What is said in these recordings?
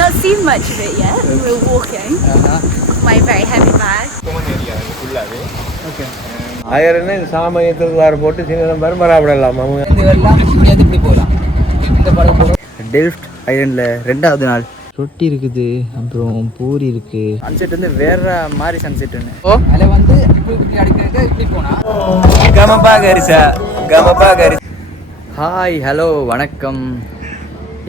not seen much of it yet. We're walking. My very heavy bag. Okay. ஐயர்னு சாமயத்துக்கு வர போட்டு சின்ன மரமராவிடலாம் அவங்க இப்படி போகலாம். இந்த படம் போகிறோம். டெல்ஃப்ட் ஐலண்டில் 2வது நாள். ரொட்டி இருக்குது, அப்புறம் பூரி இருக்கு. சன்செட் வந்து வேற மாதிரி சன்செட்டுன்னு. அதில் வந்து இப்படி அடிக்கிறது இப்படி போனால் ஹாய் ஹலோ வணக்கம்.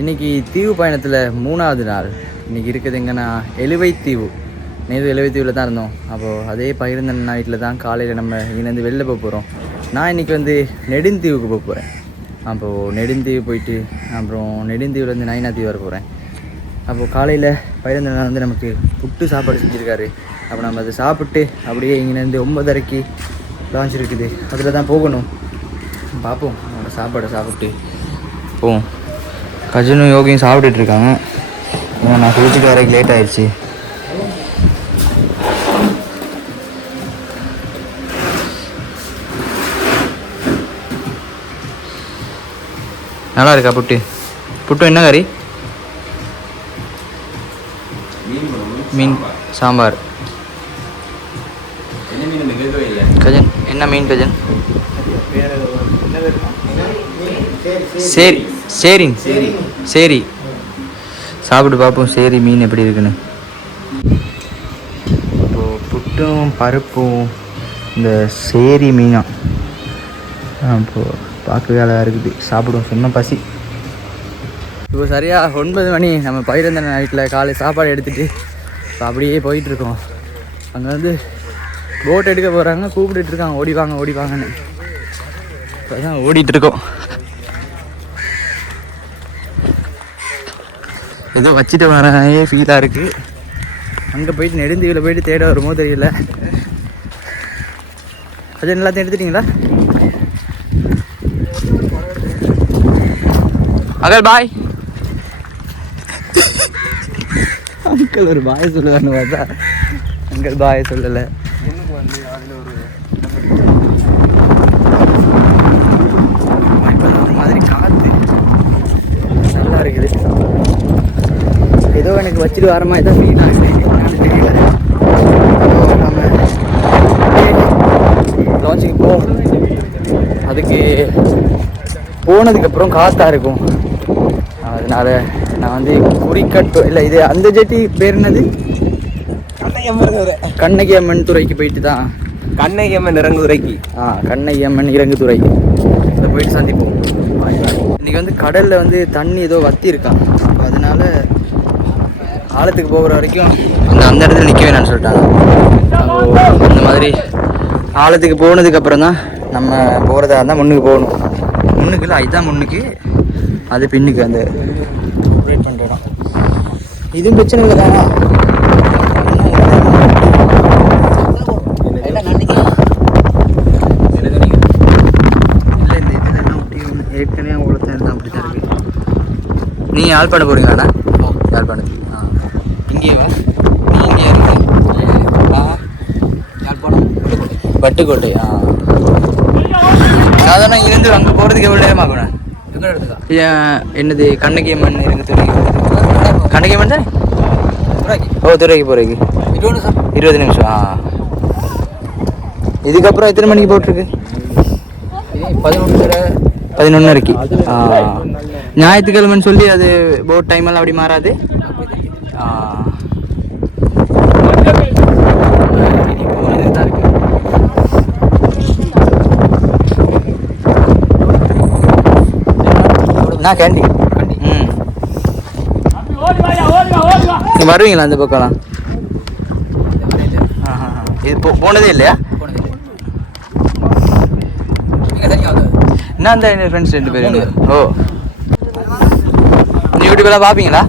இன்றைக்கி தீவு பயணத்தில் 3வது நாள். இன்றைக்கி இருக்குது எங்கன்னா எழுவைத்தீவு. நேற்று எழுவைத்தீவில் தான் இருந்தோம். அப்போது அதே பகிர்ந்த நைட்டில் தான் காலையில் நம்ம இங்கேருந்து வெளில போக போகிறோம். நான் இன்றைக்கி வந்து நெடுந்தீவுக்கு போக போகிறேன். அப்போது நெடுந்தீவு போயிட்டு அப்புறம் நெடுந்தீவுலேருந்து நைனாத்தீவு வர போகிறேன். அப்போது காலையில் பகிர்ந்தனால் வந்து நமக்கு புட்டு சாப்பாடு செஞ்சுருக்காரு. அப்போ நம்ம அதை சாப்பிட்டு அப்படியே இங்கேருந்து 9:30க்கு லான்ச் இருக்குது, அதில் தான் போகணும். பார்ப்போம், நம்ம சாப்பாடை சாப்பிட்டு போவோம். கஜனும் யோகியும் சாப்பிட்டுட்ருக்காங்க. நான் குளிச்சுட்டு வரக்கு லேட் ஆகிடுச்சு. நல்லா இருக்கா புட்டு? புட்டு என்ன கறி? மீன் சாம்பார். கஜன் என்ன மீன் கஜன்? சரி சரிங்க சரி சாப்பிட்டு பார்ப்போம் சரி மீன் எப்படி இருக்குன்னு. இப்போது புட்டும் பருப்பும் இந்த சேரி மீனும் இப்போது பார்க்கவே அழகாக இருக்குது. சாப்பிடுவோம், சொன்ன பசி. இப்போ சரியாக 9 மணி. நம்ம பகிர்ந்த நைட்டில் காலை சாப்பாடு எடுத்துகிட்டு இப்போ அப்படியே போயிட்டுருக்கோம். அங்கே வந்து போட் எடுக்க போகிறாங்க, கூப்பிட்டுருக்காங்க ஓடிவாங்கன்னு. இப்போ தான் ஓடிட்டுருக்கோம். ஏதோ வச்சுட்டு வரே ஃபீலாக இருக்குது. அங்கே போயிட்டு நெடுந்தீவில் போயிட்டு தேட வருமோ தெரியல. அது எல்லாத்தையும் எடுத்துட்டிங்களா? அகல் பாய். அங்கிள் ஒரு பாய் சொல்லுவான்னு பார்த்தா அங்கிள் பாய் சொல்லலை. மாதிரி காற்று நல்லா இருக்குது. ஏதோ எனக்கு வச்சுட்டு வர மாதிரி தான் ஃபீல் ஆகுது. தெரியல. நம்ம லான்ச்சுக்கு போவோம். அதுக்கு போனதுக்கப்புறம் காற்றா இருக்கும். அதனால நான் வந்து குறிக்கட்டு இல்லை, இது அந்த ஜெட்டி பேர் என்னது? கண்ணகி அம்மன் துறைக்கு போயிட்டு தான். கண்ணகி அம்மன் இறங்குதுறைக்கு. கண்ணகி அம்மன் இறங்குதுறை போயிட்டு சந்திப்போம். இன்றைக்கி வந்து கடலில் வந்து தண்ணி ஏதோ வத்தி இருக்கான். அப்போ அதனால ஆழத்துக்கு போகிற வரைக்கும் அந்த இடத்துல நிற்க வேணான்னு சொல்லிட்டாங்க. அந்த மாதிரி ஆழத்துக்கு போனதுக்கப்புறம் தான் நம்ம போகிறதா இருந்தால் முன்னுக்கு போகணும். முன்னுக்கு இல்லை, இதுதான் முன்னுக்கு, அது பின்னுக்கு. அந்த ஆப்ரேட் பண்ணுறோம். இதுவும் பிரச்சனை இல்லை தானா? இல்லை, இந்த இதெல்லாம் அப்படி ஏற்கனவே அவ்வளோ தான் இருந்தால் அப்படி தான் இருக்குது. நீங்கள் யாழ்ப்பாணம் போகிறீங்களாண்ணா? யாழ்ப்பாணத்துக்கு. இங்கேவா? நீ இங்கே இருக்கு. யாழ்ப்பாணம் பட்டுக்கோட்டை. சாதாரண இருந்து அங்கே போகிறதுக்கு எவ்வளோ நேரம் ஆகும்? என்னது கண்ணகி அம்மன் இறங்கு துறை. கண்ணகி அம்மன் தானே? துறைக்கு போகிறதுக்கு 20 நிமிஷம். இதுக்கப்புறம் எத்தனை மணிக்கு போட்டிருக்கு? 11:30. ஞாயிற்றுக்கிழமைன்னு சொல்லி அது போட் டைம் எல்லாம் அப்படி மாறாது. நான் கேண்டி வருவீங்களா அந்த பக்கம்லாம்? இது போனதே இல்லையா? என்ன அந்த ஃப்ரெண்ட்ஸ் 2 பேர்? ஓ, யூடியூப்லாம் பார்ப்பீங்களா?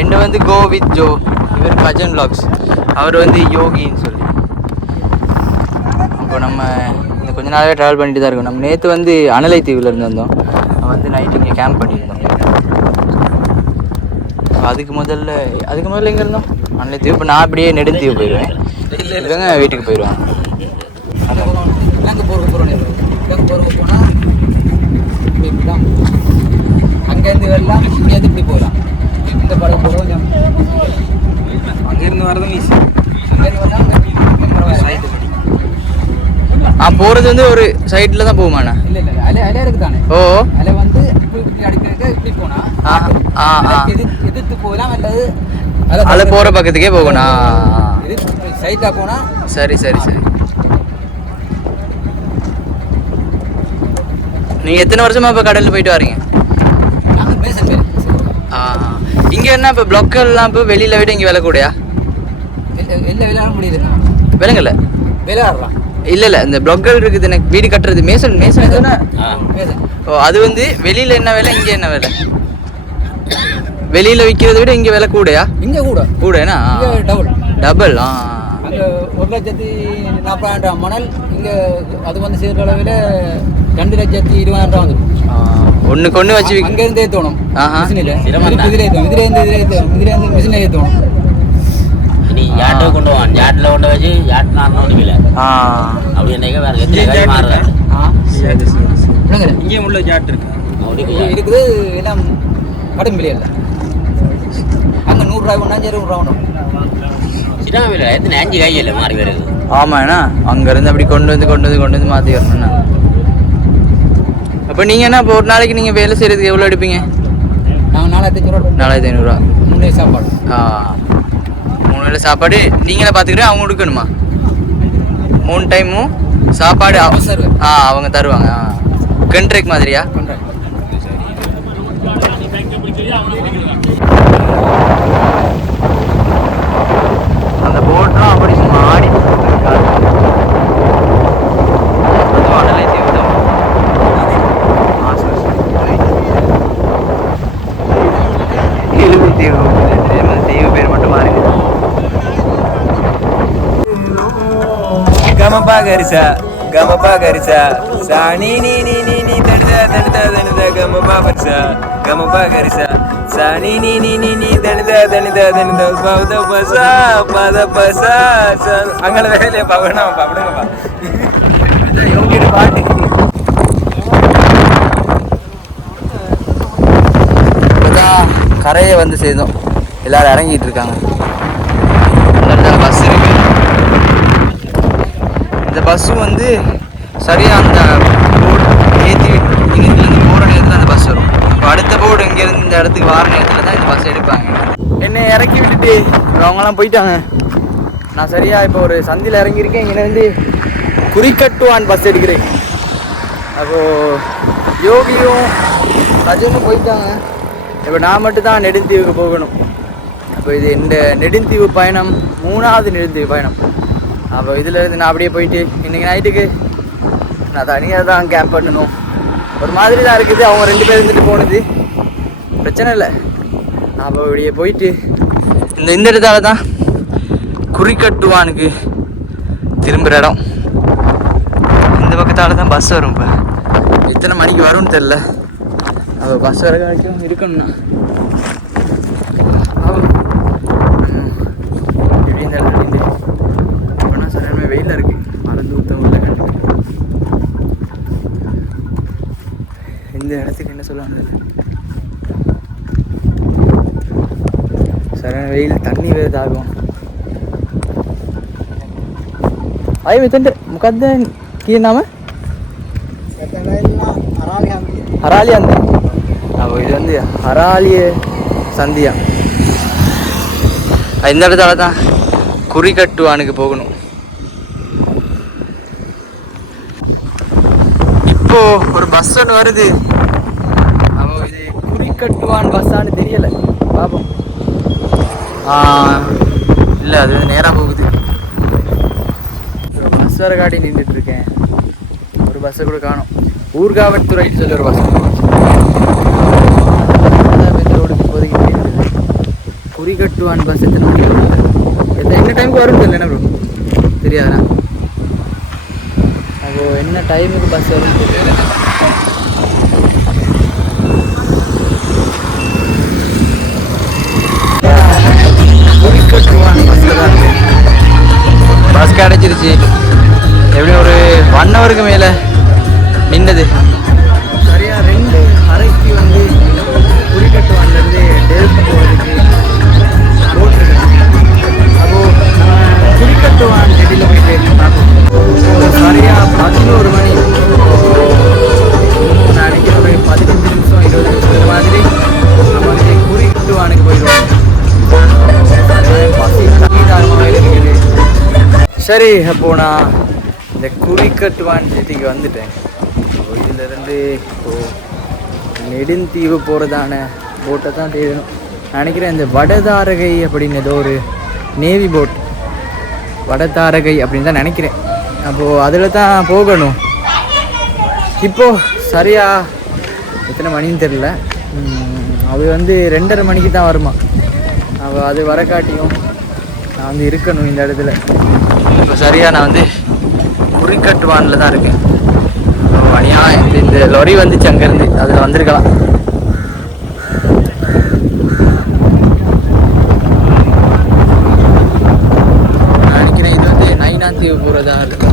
என்ன வந்து கோ வித் ஜோ, இவர் கஜன் vlogs, அவர் வந்து யோகின்னு சொல்லி. இப்போ நம்ம இந்த கொஞ்ச நாளாகவே ட்ராவல் பண்ணிட்டு தான் இருக்கோம். நம்ம நேற்று வந்து அனலை தீவுலேருந்து வந்தோம். வந்து நைட்டு இங்கே கேம்ப் பண்ணியிருந்தோம். அதுக்கு முதல்ல எங்கே இருந்தோம்? அனலை தீவு. இப்போ நான் அப்படியே நெடுந்தீவு போயிடுவேன். இல்லைங்க வீட்டுக்கு போயிடுவேன். அங்கேருந்து வரலாம், இங்கேருந்து இப்படி போகலாம். போகிறது வந்து ஒரு சைடில் தான் போகுமாண்ணா? இல்லை இல்லை அலை அலை இருக்குது தானே. ஓ அலை வந்து இப்படி அடிக்கிறதுக்கு இப்படி போனால் எதிர்த்து போகலாம் அல்லது அலை போகிற பக்கத்துக்கே போகணும். எதிர்த்து சைட்டாக போனால் சரி சரி சரி. நீங்கள் எத்தனை வருஷமாக இப்போ கடலில் போயிட்டு வரீங்க? நாங்கள் பேச இங்கே என்ன இப்போ பிளாக்கெல்லாம் இப்போ வெளியில் விட இங்கே விலை கூடயா? வெளில விளையாட முடியுதுண்ணா. விலங்கல்ல விளையாடலாம். இல்லை இல்லை இந்த பிளாக்கள் இருக்குது எனக்கு வீடு கட்டுறது மேசன் மேசன் தானே. ஓ அது வந்து வெளியில் என்ன விலை இங்கே என்ன விலை? வெளியில் விற்கிறத விட இங்கே விலை கூடயா? இங்கே கூடனா டபுள். அங்கே 1,40,000 மணல் இங்கே அது வந்து சேர்க்கிற அளவில் 2,20,000 வந்துடும். ஒன்றுக்கு ஒன்று வச்சு அங்கேருந்து ஏற்றணும். இதிலேருந்து மிஷினை ஏற்றணும். நீ யாட்டை கொண்டு வாங்க, யாட்டில் கொண்டு வச்சு யாட்டு நார்னு ஒன்றுமில்லை. அப்படி என்னைக்கு வேறு எத்தனை மாறுது. இங்கேயும் உள்ள ஜாட் இருக்குது. எல்லாம் கடும் விலையில்லை. அங்கே 100 ரூபாய் ஒன்றா 20 ரூபா ஒன்றும் சின்ன விலை. எத்தனை 5 கையில் மாறி வருது. ஆமாண்ணா அங்கேருந்து அப்படி கொண்டு வந்து மாற்றி வரணுண்ணா. அப்போ நீங்கள் என்ன இப்போ ஒரு நாளைக்கு நீங்கள் வேலை செய்கிறதுக்கு எவ்வளோ எடுப்பீங்க? நாங்கள் 4,500. 4,500. 3 வேளை சாப்பாடு. 3 வேளை சாப்பாடு நீங்களே பார்த்துக்கிட்டு அவங்க கொடுக்கணுமா? 3 டைமும் சாப்பாடு அவங்க தருவாங்க. கண்ட்ராக்ட் மாதிரியா? அந்த போட்லாம் அப்படி மாடி தீவு பேர் மட்டும் மாறி Gamapa garisa sa ni danida gamapa garisa gamapa garisa sa ni danida pada pasa angala vele pavana papadunga யோகிட பாட்டு. இப்போதான் கரையை வந்து சேர்ந்தோம். எல்லாரும் இறங்கிட்டு இருக்காங்க. பஸ் இருக்கு. இந்த பஸ்ஸு வந்து சரியாக அந்த போர்டு ஏற்றி இங்கேருந்து போகிற நேரத்தில் அந்த பஸ் வரும். இப்போ அடுத்த போர்டு இங்கேருந்து இந்த இடத்துக்கு வர நேரத்தில் தான் இந்த பஸ் எடுப்பாங்க. என்னை இறக்கி விட்டுட்டு அவங்களாம் போயிட்டாங்க. நான் சரியாக இப்போ ஒரு சந்தியில் இறங்கியிருக்கேன். இங்கேருந்து குறிக்கட்டுவான் பஸ் எடுக்கிறேன். அப்போது யோகியும் அஜனும் போயிட்டாங்க. இப்போ நான் மட்டும் தான் நெடுந்தீவுக்கு போகணும். அப்போ இது இந்த நெடுந்தீவு பயணம் 3வது நெடுந்தீவு பயணம். அப்போ இதிலேருந்து நான் அப்படியே போயிட்டு இன்றைக்கி நைட்டுக்கு நான் தனியாக தான் கேம்ப் பண்ணணும். ஒரு மாதிரி தான் இருக்குது. அவங்க 2 பேர் இருந்துட்டு போனது பிரச்சனை இல்லை. அப்போ இப்படியே போயிட்டு இந்த இடத்தால தான் குறிக்கட்டுவானுக்கு திரும்புகிற இடம். இந்த பக்கத்தால் தான் பஸ் வரும். இப்போ எத்தனை மணிக்கு வரும்னு தெரில. அப்போ பஸ் வர வரைக்கும் இருக்கணும்ண்ணா. இப்படி இந்த இடத்துல இப்போனா சரியான வெயிலில் இருக்குது. மறந்து ஊற்றவில்லை. இந்த இடத்துக்கு என்ன சொல்லுவாங்க சரியான வெயில். தண்ணி வேறு தாகும். आए मित्र मुकद्दम की नाम है हराली अंदे. अब இது வந்து ஹராலிய சந்தியா. இந்த இடத்துல தான் குறிக்கட்டுவானுக்கு போகணும். இப்போ ஒரு பஸ் ஒன்று வருது. அப்போ இது குறிக்கட்டுவான் பஸ்ஸான்னு தெரியலை. பார்ப்போம். இல்லை அது நேராக போகுது. பஸ் வர காட்டி நின்றுட்டுருக்கேன். ஒரு பஸ்ஸை கூட காணும். ஊர்காவல்துறைன்னு சொல்லி ஒரு பஸ் ரோடுக்கு இப்போதைக்கு போயிட்டு குறிக்கட்டுவான் பஸ் எத்தனை மணிக்கு வரும்? என்ன டைமுக்கு வரும்னு தெரியல. என்ன ப்ரோ தெரியாதுண்ணா. அப்போ என்ன டைமுக்கு பஸ் வரும்னு தெரியல. குறிக்கட்டுவான் பஸ்ஸில் தான் இருக்கு. பஸ் கிடச்சிருச்சு. எப்படி ஒரு 1 ஹவருக்கு மேலே நின்னது. சரியாக 2:30 வந்து குறிக்கட்டுவான்லேருந்து டெல்க்கு போகிறதுக்கு போட்டிருக்கேன். அப்போது குறிக்கட்டுவான் செடியில் போயிட்டு பார்ப்போம். சரியாக 11 சரி, அப்போது நான் இந்த குறிக்கட்டுவான் சிட்டிக்கு வந்துட்டேன். இதிலிருந்து இப்போது நெடுந்தீவு போகிறதான போட்டை தான் தேடணும். நான் நினைக்கிறேன் இந்த வடதாரகை அப்படின்னு ஏதோ ஒரு நேவி போட், வடதாரகை அப்படின்னு தான் நினைக்கிறேன். அப்போது அதில் தான் போகணும். இப்போது சரியா எத்தனை மணின்னு தெரில, அது வந்து 2:30 மணிக்கு தான் வருமா. அப்போ அது வர காட்டியும் நான் வந்து இருக்கணும் இந்த இடத்துல. இப்போ சரியாக நான் வந்து குறிக்கட்டுவானில் தான் இருக்கேன். மணியா இந்த லொரி வந்துச்சு அங்கேருந்து, அதில் வந்திருக்கலாம். நான் நினைக்கிறேன் இது வந்து நைனாந்தீவு போகிறதா இருக்கு.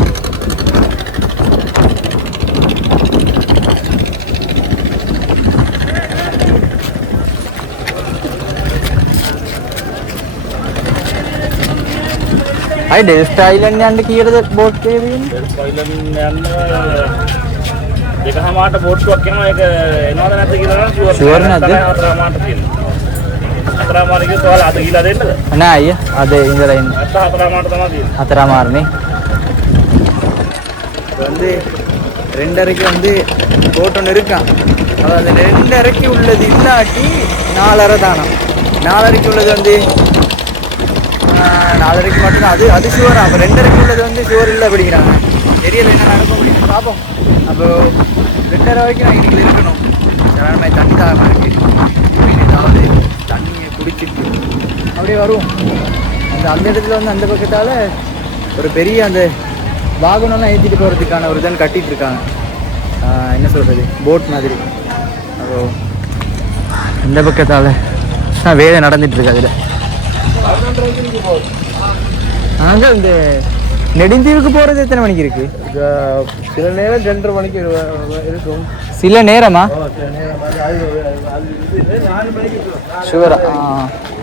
අයි ඩෙල්ස්ටා අයිලන්ඩ් යන්න කීයටද බෝට් එකේ තියෙන්නේ? ඩෙල්ස්ටා අයිලන්ඩ් යන්න එකමාරට බෝට්ටුවක් එනවා. ඒක එනවද නැද්ද කියලා නම් ෂුවර් නැද්ද? හතරමාරට තියෙනවා. හතරමාරට කිව්වොත් ඔයාලා අද ගිහලා දෙන්නද? නෑ අයියා, අද ඉඳලා ඉන්නේ. නැත්නම් හතරමාරට තමයි තියෙන්නේ. හතරමාරනේ. வந்து 2:30க்கு வந்து போட் ஒன்று இருக்கான். அதாவது 2:30க்கு உள்ளது இல்லாட்டி 4:30 தானா. 4:30க்கு உள்ளது வந்து 4:30க்கு மட்டும்தான். அது ஷுவரா? அப்போ 2:30க்கு உள்ளது வந்து ஷுவர் இல்லை அப்படிங்கிறாங்க. தெரியல என்ன நடக்கும் அப்படின்னு பார்ப்போம். அப்போ 2:30 வரைக்கும் நான் இன்றைக்கி இருக்கணும். சில மாதிரி தண்ணி தாகமாக இருக்குது. ஏதாவது தண்ணியை குடிச்சிட்டு அப்படியே வருவோம். அந்த இடத்துல வந்து அந்த பக்கத்தால் ஒரு பெரிய அந்த வாகனம்லாம் ஏற்றிட்டு போகிறதுக்கான ஒரு இதன் கட்டிகிட்டு இருக்காங்க. என்ன சொல்கிறது, போட் மாதிரி. அப்போ இந்த பக்கத்தால் வேலை நடந்துகிட்ருக்கு. அதில் அங்கே இந்த நெடுந்தீவுக்கு போகிறது எத்தனை மணிக்கு இருக்குது? சில நேரம் 2:30 மணிக்கு இருக்கும். சில நேரமா? ஷுவரா?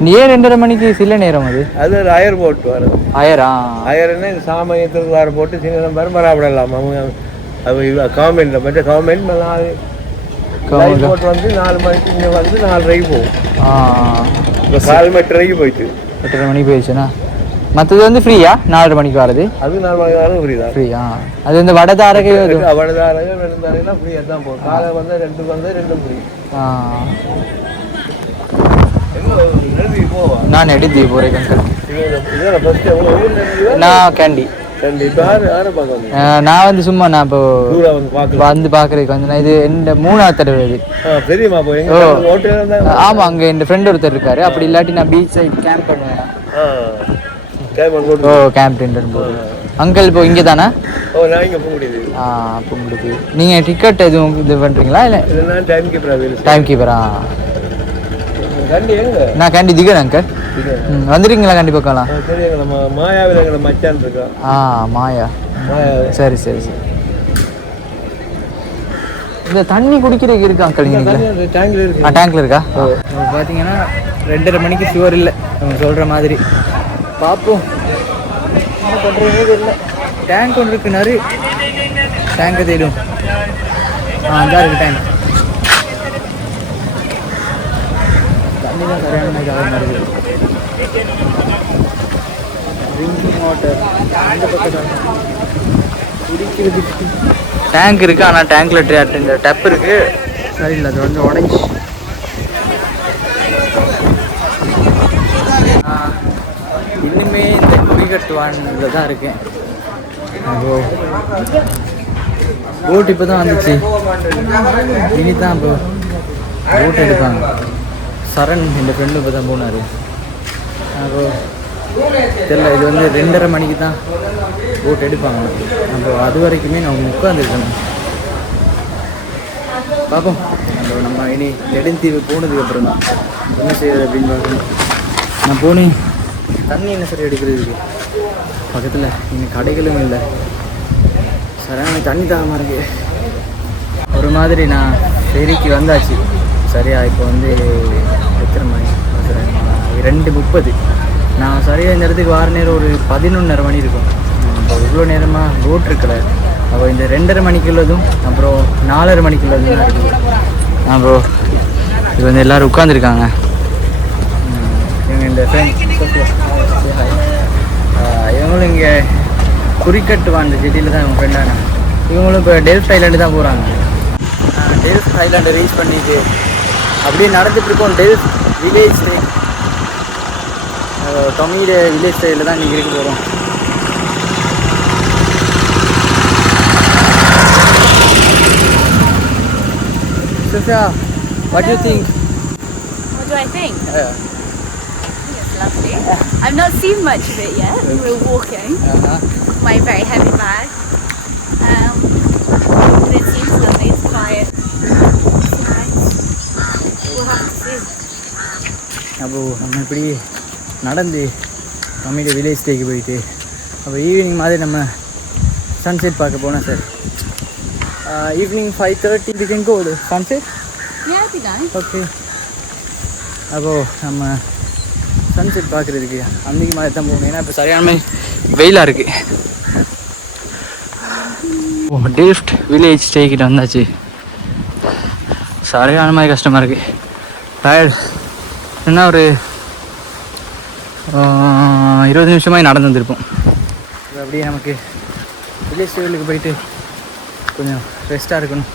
நீ ஏன் 2:30 மணிக்கு சில நேரம்? அது ஒரு அயர் போட்டு வரும். அயரா? அயர்னா இந்த சாமயத்துக்கு வர போட்டு சின்ன நம்பர் பராபடலாம். அவங்க அது கவர்மெண்ட்டில் மற்ற கவர்மெண்ட் போட்டு வந்து 4 மணிக்கு இங்கே வந்து 4:30க்கு போகும். இப்போ 8:30 போயிட்டு 8:30 மணிக்கு போயிடுச்சுண்ணா. மற்றது வந்து ஃப்ரீயா? 4:30 மணிக்கு வரது? அது 4 மணிக்கு வரது ஃப்ரீ தான். ஃப்ரீயா? அது இந்த வடதாரகை வடதாரகை வெள்ளந்தாரகைலாம் ஃப்ரீயாக தான் போகும். காலை வந்து 2 வந்து 2 ஃப்ரீ. நான் நெடுந்தீவு போகிறேன் அங்கிள். நான் கேண்டி. நான் வந்து சும்மா நான் இப்போ வந்து பார்க்குறதுக்கு வந்து நான் இது எந்த 3ஆவது தடவை இது. ஆமாம், அங்கே என் ஃப்ரெண்ட் ஒருத்தர் இருக்காரு. அப்படி இல்லாட்டி நான் பீச் சைட் கேம்ப் பண்ணுவேன். ஓ, கேம்ப் டென்ட் போகுது அங்கிள். இப்போ இங்கே தானே? அப்போ உங்களுக்கு நீங்கள் டிக்கெட் எதுவும் இது பண்ணுறீங்களா? இல்லை டைம் கீப்பரா? நான் கேண்டி திகன் அங்கிள். வந்துருக்கீங்களா? கண்டிப்பாக பார்க்கலாம். மாயாவில் மச்சான் இருக்கா? மாயா. சரி சரி சரி. இந்த தண்ணி குடிக்கிறதுக்கு இருக்கா அங்கிள்? நீங்கள் டேங்க்ல இருக்கா? பார்த்தீங்கன்னா 2:30 மணிக்கு ஷுவர் இல்லை அவங்க சொல்கிற மாதிரி. பார்ப்போம் என்ன பண்ணுறது தெரியல. டேங்க் ஒன்று இருக்கு, நிறைய டேங்கை தேடும். அதான் இருக்குது டேங்க். தண்ணி தான் சரியான மாதிரி ஆக இருக்குது. ட்ரிங்கிங் வாட்டர் அந்த பக்கம் குடிக்கிறதுக்கு டேங்க் இருக்குது. ஆனால் டேங்க்கில் இந்த டப் இருக்குது, சரியில்லை. அது வந்து உடஞ்சி. இன்னுமே இந்த குறிக்கட்டுவானில் தான் இருக்கேன். அப்போ போட் இப்போ தான் வந்துச்சு. இனி தான் இப்போ போட் எடுப்பாங்க. சரண் இந்த ஃப்ரெண்டு இப்போ தான் போனார். அப்போ தெரியல, இது வந்து 2:30 மணிக்கு தான் போட் எடுப்பாங்க. அப்போ அது வரைக்குமே நான் உட்காந்துருக்கணும். பார்ப்போம். அப்போ நம்ம இனி நெடுந்தீவு போனதுக்கப்புறம் தான் என்ன செய்வது அப்படின்னு பார்க்கணும். நான் போனேன். தண்ணி என்ன சரி எடுக்கிறதுக்கு பக்கத்தில் இன்னும் கடைகளும் இல்லை. சரியான தண்ணி தாகமாக இருக்கு. ஒரு மாதிரி நான் ஃபெரிக்கு வந்தாச்சு. சரியா இப்போ வந்து எத்தனை மணி? 2:30. நான் சரியாக இந்த இடத்துக்கு வார நேரம் ஒரு 11:30 மணி இருக்கும். இப்போ இவ்வளோ நேரமாக போட் இருக்கலை. அப்போ இந்த 2:30 மணிக்குள்ளதும் அப்புறம் 4:30 மணிக்குள்ளதும் தான் இருக்குது. அப்புறம் இது வந்து எல்லோரும் உட்காந்துருக்காங்க. இவங்க இந்த ஃப்ரெண்ட் இவங்களும் இங்கே குறிக்கட்டுவான் அந்த சிட்டியில் தான் இவங்க ஃப்ரெண்டான. இவங்களும் இப்போ டெல்ஃப்ட் ஐலாண்டு தான் போகிறாங்க. டெல்ஃப்ட் ஐலாண்டை ரீச் பண்ணிட்டு அப்படியே நடந்துட்டுருக்கோம். டெல்ஃப்ட் வில்லேஜ் ஸ்டே, டொமியோட வில்லேஜ் ஸ்டைலில் தான் இன்றைக்கி இருக்க போகிறோம். Sofia, what do you think? What do I think? It's lovely. I've not seen much of it yet. We're walking. My very heavy bag. But it seems lovely. It's quiet. It's nice. We'll have to see. அப்போது நம்ம இப்படி நடந்து டொமியோட village ஸ்டேக்கு போயிட்டு அப்போ evening மாதிரி நம்ம sunset பார்க்க போனோம் sir. Evening 5:30 we can go the sunset. Yeah, it'd be nice. Okay, அப்போது நம்ம சன்செட் பார்க்குறதுக்கு அன்றைக்கி மாதிரி தான் போகணும். ஏன்னா இப்போ சரியான வெயிலாக இருக்குது. ஓ, டெல்ஃப்ட் வில்லேஜ் ஸ்டே கிட்ட வந்தாச்சு. சரியான மாதிரி கஷ்டமாக இருக்குது. டயர்ட். என்ன ஒரு 20 நிமிஷமாக நடந்து வந்திருப்போம். அப்படியே நமக்கு வில்லேஜ் ஸ்டேலுக்கு போயிட்டு கொஞ்சம் ரெஸ்ட்டாக இருக்கணும்.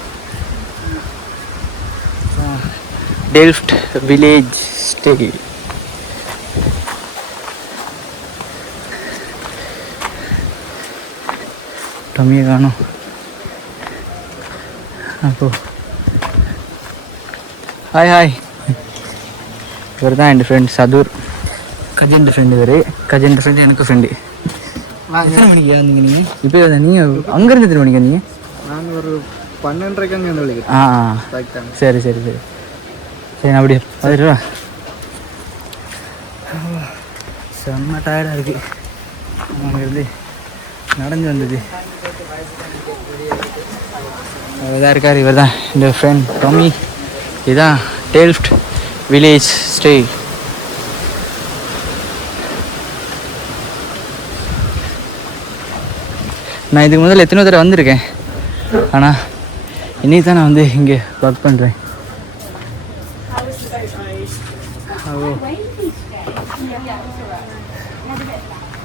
Delft village stay. டொமியை காணும். அப்போது ஹாய் இவர் தான் என் ஃப்ரெண்ட் சதுர். கஜன் ஃப்ரெண்டு இவர். கஜன் ஃப்ரெண்டு எனக்கு ஃப்ரெண்டு. எத்தனை மணிக்கு வந்தீங்க நீங்கள்? இப்போ நீங்கள் அங்கேருந்து எத்தனை மணிக்கு வந்தீங்க? நாங்கள் ஒரு 12:30 அங்கே வந்து விളിക്കും. சரி சரி சரி சரி, நான் அப்படியே பார்த்துட்டு. செம்ம டயர்டாக இருக்குது. அங்கேருந்து நடந்து வந்தது. இதாக இருக்கார், இவர் தான் இந்த ஃப்ரெண்ட் டொமி. இதுதான் டெல்ஃப்ட் வில்லேஜ் ஸ்டே. நான் இதுக்கு முதல்ல எத்தனை தடவை வந்திருக்கேன், ஆனால் இன்னைக்கு தான் நான் வந்து இங்கே ஒர்க் பண்ணுறேன்.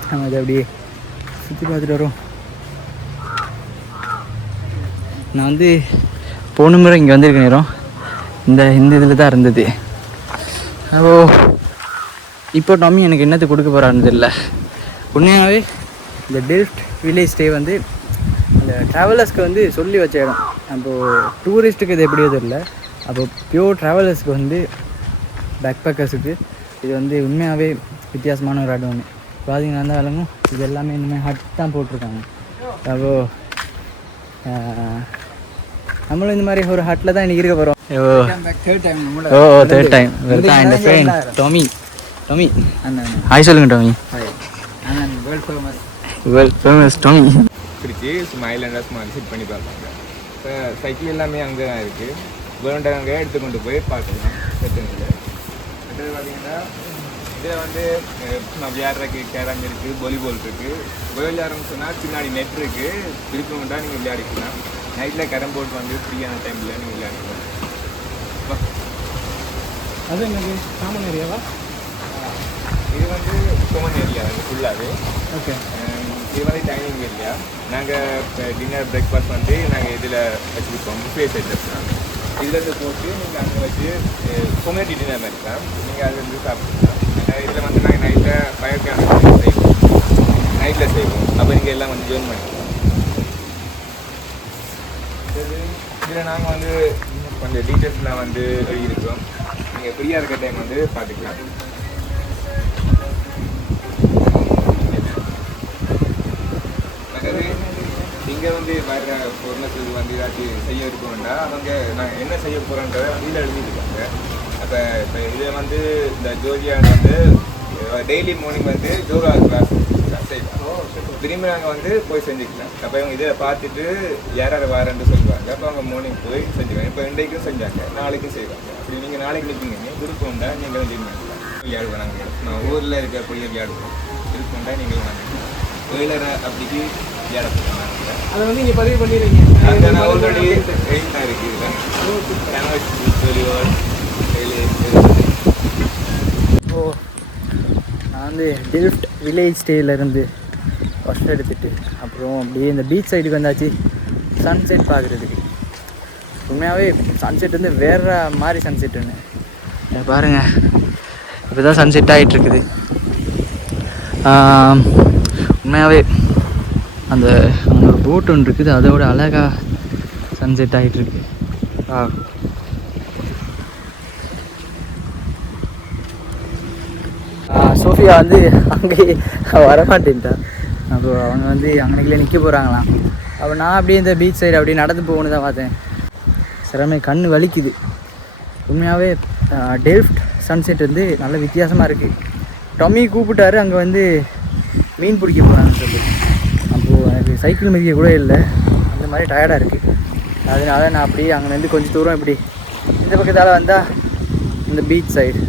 நம்ம அதை அப்படியே சுற்றி பார்த்துட்டு வரோம். நான் வந்து போன முறை இங்கே வந்திருக்க நேரம் இந்த இதில் தான் இருந்தது. ஓ, இப்போ டொமி எனக்கு என்னத்தை கொடுக்க போகிறான்னு தெரியல. உண்மையாகவே இந்த டெல்ஃப்ட் வில்லேஜ் ஸ்டே வந்து அந்த ட்ராவலர்ஸ்க்கு வந்து சொல்லி வச்ச இடம். அப்போது டூரிஸ்ட்டுக்கு இது எப்படியோ தெரியல. அப்போது பியூர் ட்ராவலர்ஸ்க்கு வந்து பேக் பேக்கர்ஸுக்கு இது வந்து உண்மையாகவே வித்தியாசமான ஒரு இடம் ஒன்று. பார்த்தீங்கன்னா அந்த அளவும் இது எல்லாமே இனிமேல் ஹட் தான் போட்டிருக்காங்க. அப்போது நம்மளும் இந்த மாதிரி ஒரு ஹட்டில் தான் இன்றைக்கி இருக்க போகிறோம். தேர்ட் டைம் வெல்கம் என் ஃப்ரெண்ட் டொமி. டொமி ஹாய் சொல்லுங்கள் டொமி. World famous டொமி. இருக்கு சும்மா ஐலாண்டர்ஸ் மாதிரி செட் பண்ணி பார்ப்பாங்க. இப்போ சைக்கிள் எல்லாமே அங்கே தான் இருக்குது. கவர்மெண்ட் அங்கே எடுத்துக்கொண்டு போய் பார்க்கலாம். பிரச்சனை அடுத்தது பார்த்தீங்கன்னா இதில் வந்து விளையாடுறதுக்கு கேரம் இருக்குது, வாலிபால் இருக்குது. விளையாடுறோம்னு சொன்னால் பின்னாடி நெட் இருக்குது, திருப்பி கொண்டா நீங்கள் விளையாடிக்கலாம். நைட்டில் கேரம் போர்ட் வந்து ஃப்ரீயான டைமில் நீங்கள் விளையாடிக்கலாம். அது எனக்கு காமன் ஏரியாவா? இது வந்து காமன் ஏரியா வந்து ஃபுல்லாகவே. ஓகே, இது வந்து டைனிங் ஏரியா. நாங்கள் டின்னர் பிரேக்ஃபாஸ்ட் வந்து நாங்கள் இதில் வச்சுருக்கோம். புஃபே செட்டப் தான். இதுலேருந்து போட்டு நீங்கள் அங்கே வச்சு கொமேட்டி டின்னர் மாதிரி தான் நீங்கள் அதுலேருந்து சாப்பிட்டுக்கலாம். இதில் வந்து நாங்கள் நைட்டில் ஃபயர் கேம்ப் செய்வோம், நைட்டில் செய்வோம். அப்போ நீங்கள் எல்லாம் வந்து ஜாயின் பண்ணிக்கலாம். இதில் நாங்கள் வந்து கொஞ்சம் டீட்டெயில்ஸ்லாம் வந்து எழுதியிருக்கோம். நீங்கள் ஃப்ரீயாக இருக்க டைம் வந்து பார்த்துக்கலாம். இங்கே வந்து வர பொருளுக்கு வந்து ஏதாச்சும் செய்ய இருக்கணும்னா அவங்க நான் என்ன செய்ய போகிறேன்றதை வந்து இதில் எழுதியிருக்காங்க. அப்போ இப்போ இதில் வந்து இந்த ஜோதியான் வந்து டெய்லி மார்னிங் வந்து ஜோகா கிளாஸ் செய்வாங்க. திரும்பி நாங்கள் வந்து போய் செஞ்சுக்கலாம். அப்போ இவங்க இதில் பார்த்துட்டு யார் யார் வரேன்னு சொல்லுவாங்க. அப்போ அவங்க மார்னிங் போய் செஞ்சுக்கலாம். இப்போ இன்றைக்கும் செஞ்சாங்க, நாளைக்கும் செய்வாங்க. அப்படி நீங்கள் நாளைக்கு நிற்கிங்க விருப்பம்டா நீங்கள் வந்து விளையாடுவோம். நாங்கள் நான் ஊரில் இருக்கக்கூடிய விளையாடுவோம். விருப்பம்டா நீங்கள் வாங்க வேலரை அப்படிக்கு விளையாட. அதை வந்து நீங்கள் பதிவு பண்ணிடுறீங்க. நான் ஆல்ரெடி ட்ரெயினாக இருக்குது. ஓ, நான் வந்து டெல்ஃப்ட் வில்லேஜ் ஸ்டேயிலேருந்து ஒர்க் எடுத்துகிட்டு அப்புறம் அப்படியே இந்த பீச் சைடுக்கு வந்தாச்சு சன்செட் பார்க்குறதுக்கு. உண்மையாகவே சன்செட் வந்து வேறு மாதிரி சன்செட்டுன்னு பாருங்கள். இப்போ தான் சன்செட் ஆகிட்டுருக்குது. உண்மையாகவே அந்த அங்கே ஒரு போட் ஒன்று இருக்குது, அதோட அழகாக சன்செட் ஆகிட்டுருக்கு. சோஃபியா வந்து அங்கேயே வரமாட்டேன்ட்டா. அப்போ அவங்க வந்து அங்கனைக்குள்ளே நிற்க போகிறாங்களாம். அப்போ நான் அப்படியே இந்த பீச் சைடு அப்படியே நடந்து போகணுன்னு தான் பார்த்தேன். சிரமே கண் வலிக்குது. உண்மையாகவே டெல்ஃப்ட் சன்செட் வந்து நல்ல வித்தியாசமாக இருக்குது. டொம்மி கூப்பிட்டாரு அங்கே வந்து மீன் பிடிக்க போகிறாங்கன்னு சொல்லி. அப்போது எனக்கு சைக்கிள் மிதிக்க கூட இல்லை, அந்த மாதிரி டயர்டாக இருக்குது. அதனால நான் அப்படியே அங்கேருந்து கொஞ்சம் தூரம் இப்படி இந்த பக்கத்தால் வந்தால் இந்த பீச் சைடு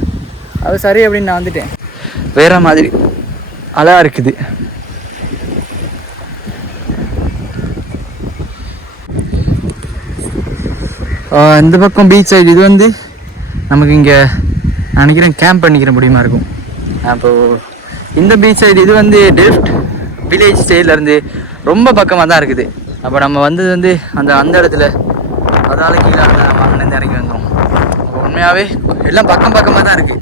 அது சரி அப்படின்னு நான் வந்துட்டேன். வேறு மாதிரி அழகாக இருக்குது. இந்த பக்கம் பீச் சைடு இது வந்து நமக்கு இங்கே நினைக்கிறேன் கேம்ப் பண்ணிக்கிற முடியுமா இருக்கும். அப்போது இந்த பீச் சைடு இது வந்து டெல்ஃப்ட் வில்லேஜ் ஸ்டைலேருந்து ரொம்ப பக்கமாக தான் இருக்குது. அப்போ நம்ம வந்தது வந்து அந்த இடத்துல அதனால் கீழே நம்ம அங்கேருந்து இறங்கி வந்தோம். அப்போ உண்மையாகவே எல்லாம் பக்கமாக தான் இருக்குது.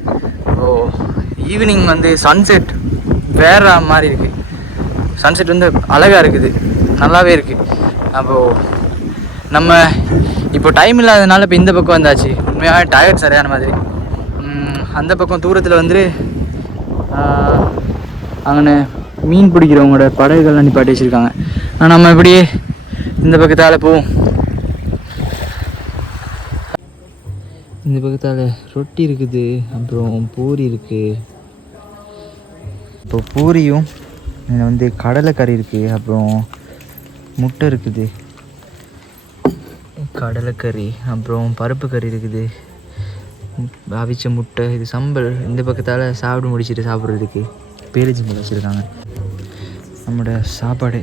இப்போது ஈவினிங் வந்து சன்செட் வேறு மாதிரி இருக்குது. சன்செட் வந்து அழகாக இருக்குது, நல்லாவே இருக்குது. அப்போது நம்ம இப்போ டைம் இல்லாததுனால இப்போ இந்த பக்கம் வந்தாச்சு. உண்மையாக டயர்ட் சரியான மாதிரி. அந்த பக்கம் தூரத்தில் வந்து அங்கே மீன் பிடிக்கிறவங்களோட படகுகள்லாம் நிப்பாட்டி வச்சுருக்காங்க. ஆனால் நம்ம இப்படியே இந்த பக்கத்தால் போவோம். இந்த பக்கத்தால் ரொட்டி இருக்குது, அப்புறம் பூரி இருக்குது. இப்போ பூரியும் இதில் வந்து கடலைக்கறி இருக்குது, அப்புறம் முட்டை இருக்குது, கடலைக்கறி, அப்புறம் பருப்பு கறி இருக்குது, அவிச்ச முட்டை, இது சம்பல். இந்த பக்கத்தால் சாப்பிட்டு முடிச்சுட்டு சாப்பிட்றதுக்கு பேரிச்சம்பழம் வச்சுருக்காங்க. நம்மளோட சாப்பாடு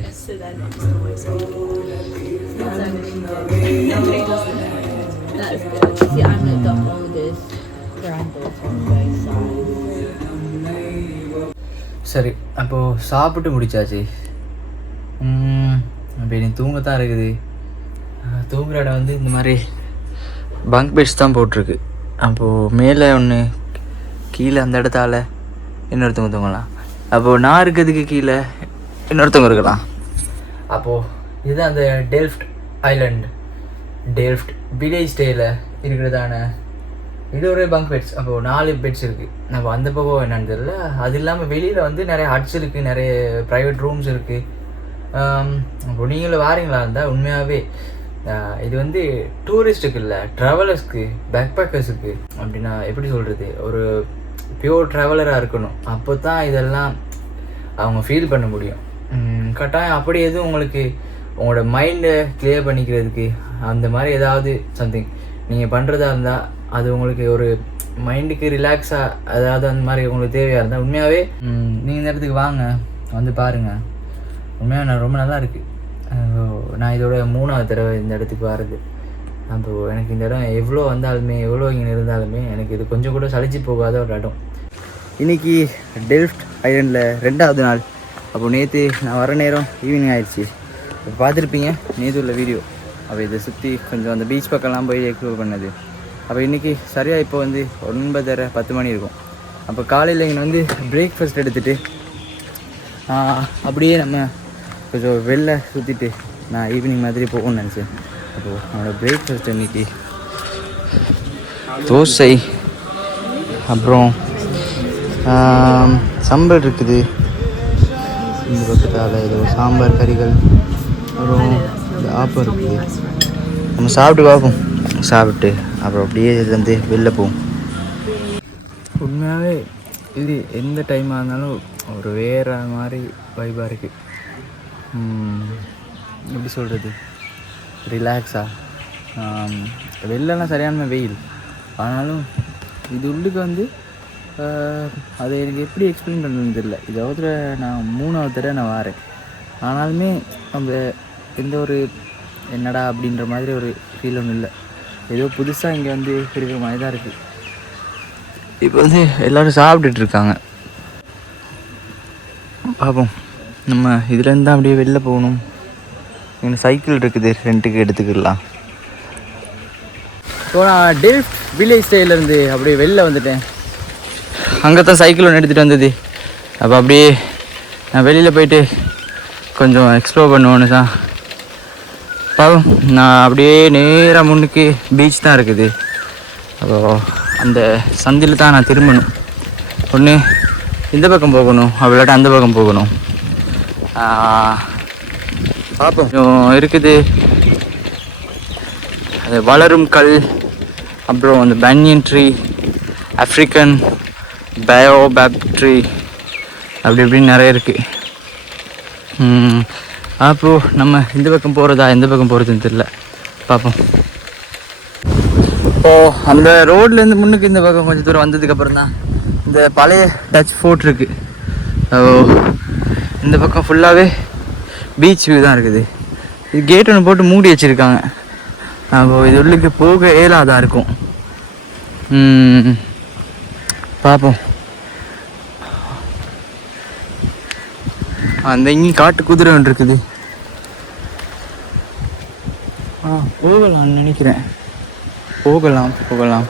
சரி. அப்போது சாப்பிட்டு முடிச்சாச்சு. அப்போ நீ தூங்கத்தான் இருக்குது. தூங்குற இடம் வந்து இந்த மாதிரி பங்க் பெட்ஸ் தான் போட்டிருக்கு. அப்போது மேலே ஒன்று, கீழே அந்த இடத்தால் இன்னொருத்தவங்க தூங்கலாம். அப்போது நான் இருக்கிறதுக்கு கீழே இன்னொருத்தவங்க இருக்கலாம். அப்போது இதுதான் அந்த டெல்ஃப்ட் ஐலண்ட், டெல்ஃப்ட் வில்லேஜ் ஸ்டேயில் இருக்கிறதான இது ஒரு பங்க் பெட்ஸ். அப்போது 4 பெட்ஸ் இருக்குது. நம்ம அந்த பக்கம் என்னன்னு தெரியல. அது இல்லாமல் வெளியில் வந்து நிறைய ஹட்ஸ் இருக்குது, நிறைய ப்ரைவேட் ரூம்ஸ் இருக்குது. அப்போ நீங்களும் வாரீங்களா இருந்தால் உண்மையாகவே இது வந்து டூரிஸ்ட்டுக்கு இல்லை, ட்ராவலர்ஸ்க்கு, பேக் பேக்கர்ஸுக்கு. அப்படின்னா எப்படி சொல்கிறது, ஒரு பியூர் ட்ராவலராக இருக்கணும். அப்போ தான் இதெல்லாம் அவங்க ஃபீல் பண்ண முடியும். கட்டாயம் அப்படி எதுவும் உங்களுக்கு உங்களோட மைண்டை கிளியர் பண்ணிக்கிறதுக்கு அந்த மாதிரி ஏதாவது சம்திங் நீங்கள் பண்ணுறதா இருந்தால், அது உங்களுக்கு ஒரு மைண்டுக்கு ரிலாக்ஸாக அதாவது அந்த மாதிரி உங்களுக்கு தேவையாக இருந்தால் உண்மையாகவே நீங்கள் இந்த இடத்துக்கு வாங்க, வந்து பாருங்கள். உண்மையாக நான் ரொம்ப நல்லா இருக்குது. நான் இதோட 3வது தடவை இந்த இடத்துக்கு வர்றது. அப்போது எனக்கு இந்த இடம் எவ்வளோ வந்தாலுமே, எவ்வளோ இங்கே இருந்தாலுமே எனக்கு இது கொஞ்சம் கூட சலிச்சு போகாத ஒரு இடம். இன்றைக்கி டெல்ஃப்ட் ஐலண்டில் 2வது நாள். அப்போது நேற்று நான் வர நேரம் ஈவினிங் ஆயிடுச்சு. இப்போ பார்த்துருப்பீங்க நேற்று உள்ள வீடியோ. அப்போ இதை சுற்றி கொஞ்சம் அந்த பீச் பக்கம்லாம் போய் எக்ஸ்ப்ளோர் பண்ணது. அப்போ இன்றைக்கி சரியாக இப்போ வந்து 9:30-10 மணி இருக்கும். அப்போ காலையில் இங்கே வந்து பிரேக்ஃபாஸ்ட் எடுத்துகிட்டு அப்படியே நம்ம கொஞ்சம் வெளில சுற்றிட்டு நான் ஈவினிங் மாதிரி போகணும்னு நினச்சேன். அப்போது என்னோடய பிரேக்ஃபாஸ்ட் இன்றைக்கி தோசை, அப்புறம் சம்பல் இருக்குது. இந்த பக்கத்தால் ஏதோ சாம்பார் கறிகள், அப்புறம் ஆப்பம் இருக்குது. நம்ம சாப்பிட்டு பார்ப்போம். சாப்பிட்டு அப்புறம் அப்படியே இதுலேருந்து வெளில போவோம். உண்மையாகவே இது எந்த டைமாக இருந்தாலும் ஒரு வேறு மாதிரி வைபாக இருக்குது. எப்படி சொல்கிறது, ரிலாக்ஸாக. வெளிலலாம் சரியான வெயில், ஆனாலும் இது உள்ளுக்கு வந்து அதை எனக்கு எப்படி எக்ஸ்பிளைன் பண்ணுறதுன்னு தெரியல. இதாவது நான் 3வது தடவை நான் வரேன். ஆனாலுமே நம்ம எந்த ஒரு என்னடா அப்படின்ற மாதிரி ஒரு ஃபீல் ஒன்றும் இல்லை. ஏதோ புதுசாக இங்கே வந்து இருக்கிற மாதிரி தான் இருக்குது. இப்போ வந்து எல்லோரும் சாப்பிட்டுட்டு இருக்காங்க. பார்ப்போம் நம்ம இதுலேருந்து தான் அப்படியே வெளில போகணும். எனக்கு சைக்கிள் இருக்குது, ரெண்ட்டுக்கு எடுத்துக்கிடலாம். ஸோ நான் டெல்ஃப்ட் வில்லேஜ் ஸ்டைலேருந்து அப்படியே வெளில வந்துட்டேன். அங்கே தான் சைக்கிள் ஒன்று எடுத்துகிட்டு வந்தது. அப்போ அப்படியே நான் வெளியில் போயிட்டு கொஞ்சம் எக்ஸ்ப்ளோர் பண்ணுவோன்னு தான் பாவம். நான் அப்படியே நேராக முன்னுக்கு பீச் தான் இருக்குது. அப்போது அந்த சந்தில் தான் நான் திரும்பணும். ஒன்று இந்த பக்கம் போகணும், அப்படிலாட்ட அந்த பக்கம் போகணும். பார்ப்போம். கொஞ்சம் இருக்குது. அது வளரும் கல், அப்புறம் அந்த பனியன் ட்ரீ, ஆஃப்ரிக்கன் பயோபேப் ட்ரீ, அப்படி இப்படின்னு நிறைய இருக்குது. அப்போது நம்ம இந்த பக்கம் போகிறதா எந்த பக்கம் போகிறதுன்னு தெரியல, பார்ப்போம். இப்போது அந்த ரோட்லேருந்து முன்னுக்கு இந்த பக்கம் கொஞ்சம் தூரம் வந்ததுக்கப்புறம் தான் இந்த பழைய டச் ஃபோர்ட் இருக்குது. இந்த பக்கம் ஃபுல்லாகவே பீச் வியூ தான் இருக்குது. இது கேட் ஒன்று போட்டு மூடி வச்சுருக்காங்க. அப்போது இது உள்ளுக்கு போக இயலாதான் இருக்கும். பார்ப்போம். அந்த இங்கே காட்டு குதிரை ஒன்று இருக்குது. போகலாம்னு நினைக்கிறேன். போகலாம்.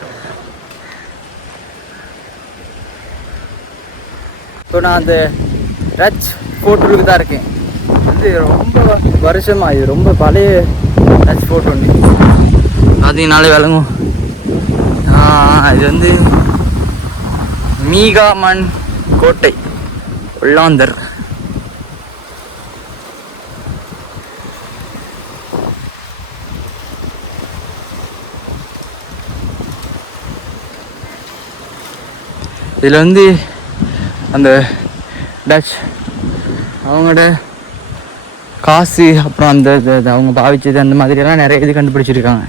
ஸோ நான் அந்த டச் ஃபோர்ட்டுக்கு தான் இருக்கேன். வந்து ரொம்ப வருஷமாக இது ரொம்ப பழைய டச் ஃபோர்ட் ஒன்று. பார்த்தீங்கனாலே விளங்கும். இது வந்து மீகாமன் கோட்டை, ஒல்லாந்தர். இதில் வந்து அந்த டச் அவங்களோட காசு, அப்புறம் அந்த அவங்க பாவிச்சது, அந்த மாதிரியெல்லாம் நிறைய இது கண்டுபிடிச்சிருக்காங்க.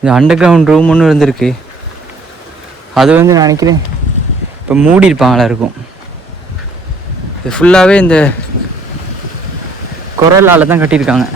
இந்த அண்டர் கிரவுண்ட் ரூம் ஒன்று இருந்திருக்கு. அது வந்து நான் நினைக்கிறேன் இப்போ மூடி இருப்பாங்களா இருக்கும். இது ஃபுல்லாகவே இந்த குரலால் தான் கட்டியிருக்காங்க.